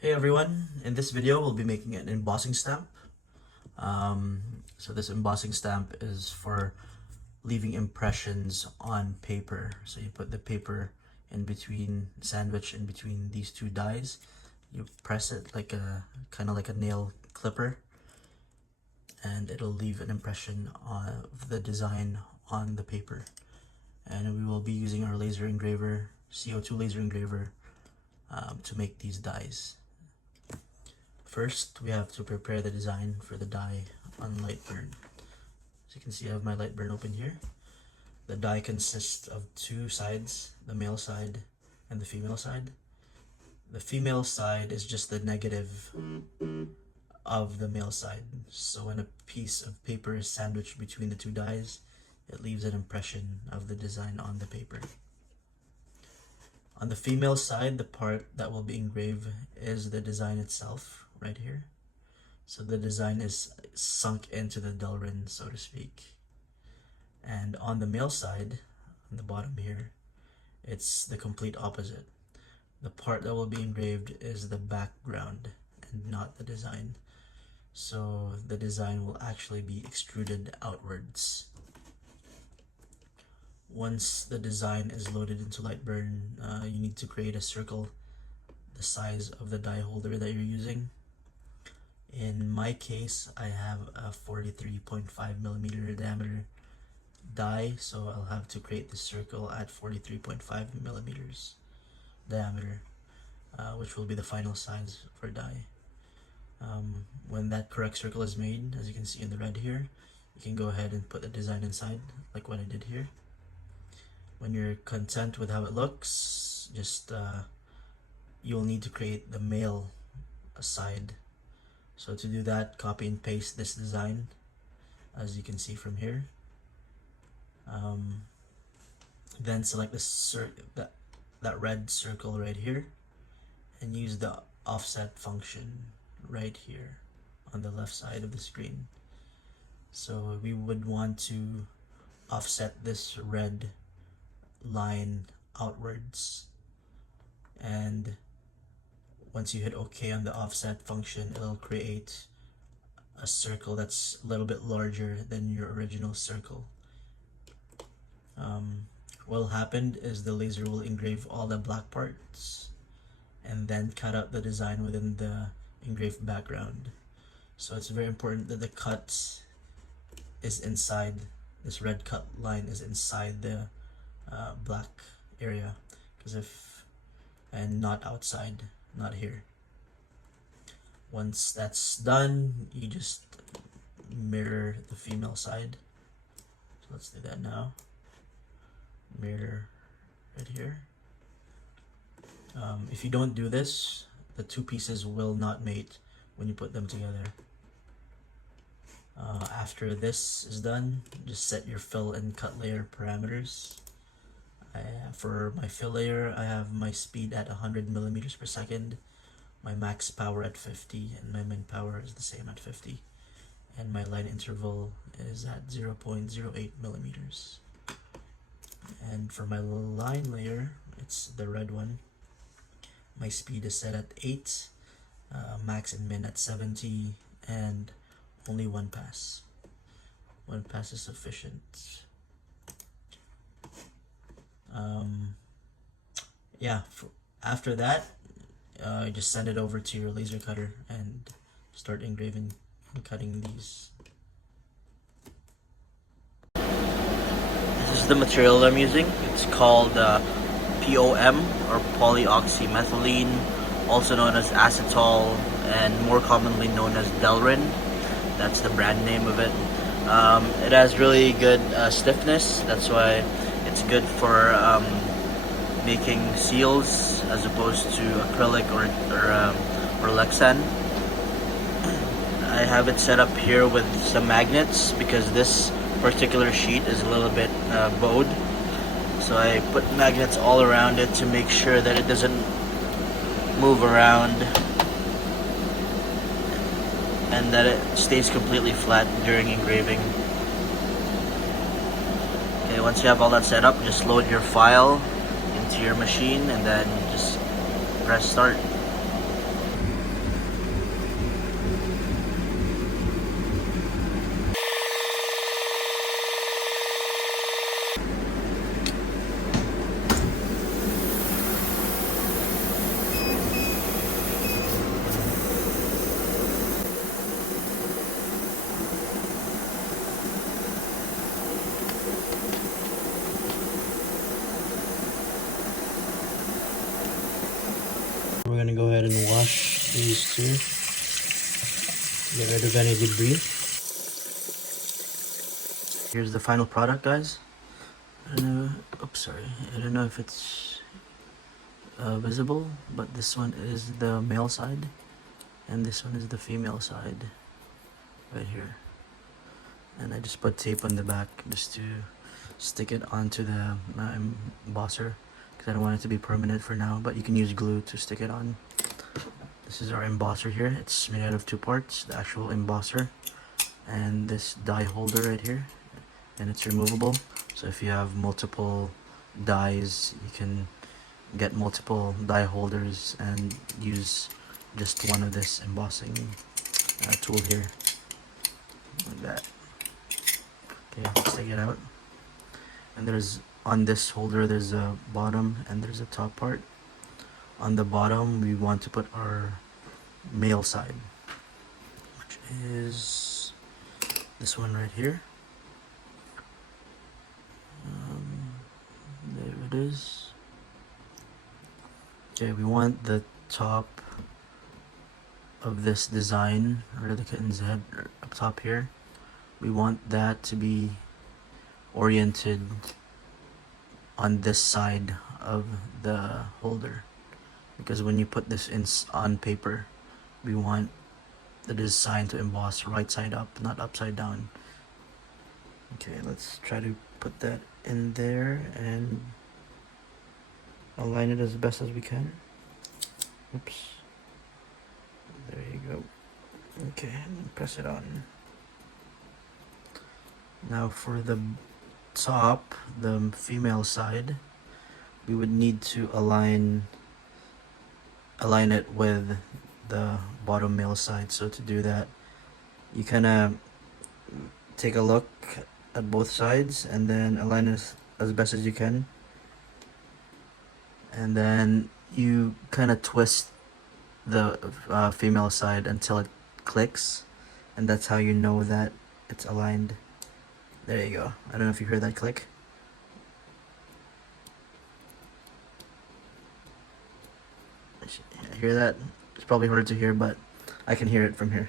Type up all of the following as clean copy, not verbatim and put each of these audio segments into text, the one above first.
Hey everyone, in this video we'll be making an embossing stamp. So this embossing stamp is for leaving impressions on paper. So you put the paper in between, sandwich in between these two dies. You press it like a kind of like a nail clipper, and it'll leave an impression of the design on the paper. And we will be using our laser engraver, CO2 laser engraver, to make these dies. First, we have to prepare the design for the die on light burn. As you can see, I have my light burn open here. The die consists of two sides, the male side and the female side. The female side is just the negative of the male side. So when a piece of paper is sandwiched between the two dies, it leaves an impression of the design on the paper. On the female side, the part that will be engraved is the design itself, right here. So the design is sunk into the delrin, so to speak. And on the male side, on the bottom here, it's the complete opposite. The part that will be engraved is the background and not the design. So the design will actually be extruded outwards. Once the design is loaded into light burn, you need to create a circle the size of the die holder that you're using. In my case, I have a 43.5 millimeter diameter die, so I'll have to create this circle at 43.5 millimeters diameter, which will be the final size for die. When that correct circle is made, as you can see in the red here, you can go ahead and put the design inside, like what I did here. When you're content with how it looks, just you'll need to create the male side. So to do that, copy and paste this design, as you can see from here. Then select that red circle right here, and use the offset function right here on the left side of the screen. So we would want to offset this red line outwards, and once you hit OK on the offset function, it'll create a circle that's a little bit larger than your original circle. What'll happen is the laser will engrave all the black parts and then cut out the design within the engraved background. So it's very important that the cut is inside, this red cut line is inside the black area, and not outside, not here. Once that's done, you just mirror the female side. So let's do that now. Mirror right here. If you don't do this, the two pieces will not mate when you put them together. After this is done, just set your fill and cut layer parameters. For my fill layer, I have my speed at 100 millimeters per second, my max power at 50, and my min power is the same at 50. And my line interval is at 0.08 millimeters. And for my line layer, it's the red one. My speed is set at 8, max and min at 70, and only one pass. One pass is sufficient. After that, just send it over to your laser cutter and start engraving and cutting these. This is the material I'm using. It's called POM, or polyoxymethylene, also known as acetol, and more commonly known as Delrin. That's the brand name of it. It has really good stiffness. That's why it's good for making seals as opposed to acrylic or Lexan. I have it set up here with some magnets because this particular sheet is a little bit bowed. So I put magnets all around it to make sure that it doesn't move around and that it stays completely flat during engraving. Okay, once you have all that set up, just load your file into your machine and then just press start. go ahead and wash these two. Get rid of any debris. Here's the final product, guys. I don't know, oops, sorry. I don't know if it's visible, but this one is the male side and this one is the female side right here. And I just put tape on the back just to stick it onto the embosser because I don't want it to be permanent for now, but you can use glue to stick it on. This is our embosser here. It's made out of two parts, the actual embosser and this die holder right here, and it's removable. So if you have multiple dies, you can get multiple die holders and use just one of this embossing tool here, like that. Okay, let's take it out. And there's, on this holder, there's a bottom and there's a top part. On the bottom, we want to put our male side, which is this one right here. There it is. Okay, we want the top of this design, or the kitten's head up top here. We want that to be oriented on this side of the holder, because when you put this in on paper, we want the design to emboss right side up, not upside down. Okay, let's try to put that in there and align it as best as we can. Oops. There you go. Okay, and then press it on. Now for the top, the female side, we would need to align it with the bottom male side. So to do that, you kind of take a look at both sides and then align it as best as you can, and then you kind of twist the female side until it clicks, and that's how you know that it's aligned. There you go. I don't know if you heard that click. Hear that? It's probably hard to hear, but I can hear it from here.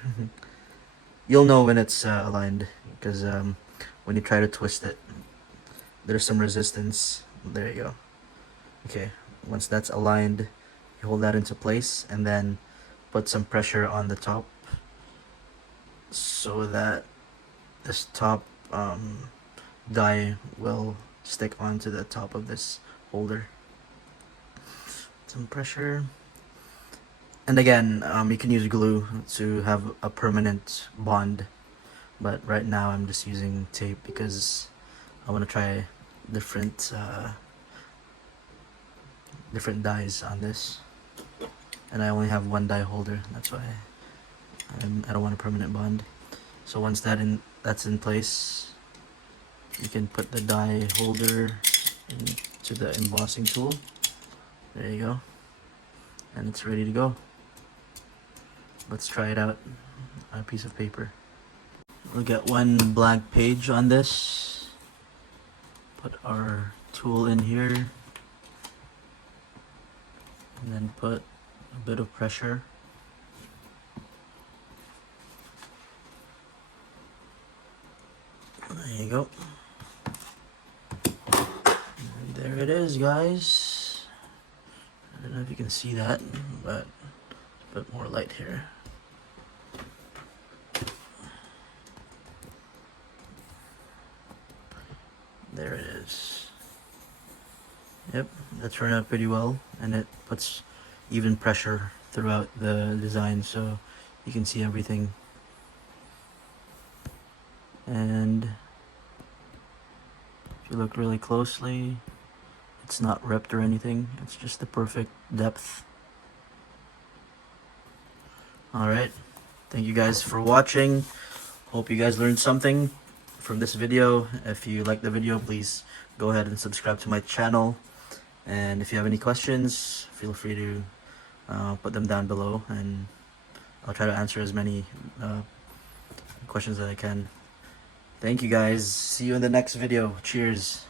You'll know when it's aligned, because when you try to twist it, there's some resistance. There you go. Okay, once that's aligned, you hold that into place and then put some pressure on the top so that this top die will stick onto the top of this holder. Some pressure. And again, you can use glue to have a permanent bond, but right now I'm just using tape because I want to try different dies on this, and I only have one die holder. That's why I don't want a permanent bond. So once that's in place, you can put the die holder into the embossing tool. There you go, and it's ready to go. Let's try it out on a piece of paper. We'll get one blank page on this. Put our tool in here, and then put a bit of pressure. There you go. There it is, guys. I don't know if you can see that, but a bit more light here. There it is. Yep, that turned out pretty well, and it puts even pressure throughout the design so you can see everything. And if you look really closely, it's not ripped or anything, it's just the perfect depth. Alright, thank you guys for watching. Hope you guys learned something from this video. If you like the video, please go ahead and subscribe to my channel, and if you have any questions, feel free to put them down below, and I'll try to answer as many questions as I can. Thank you guys. See you in the next video. Cheers.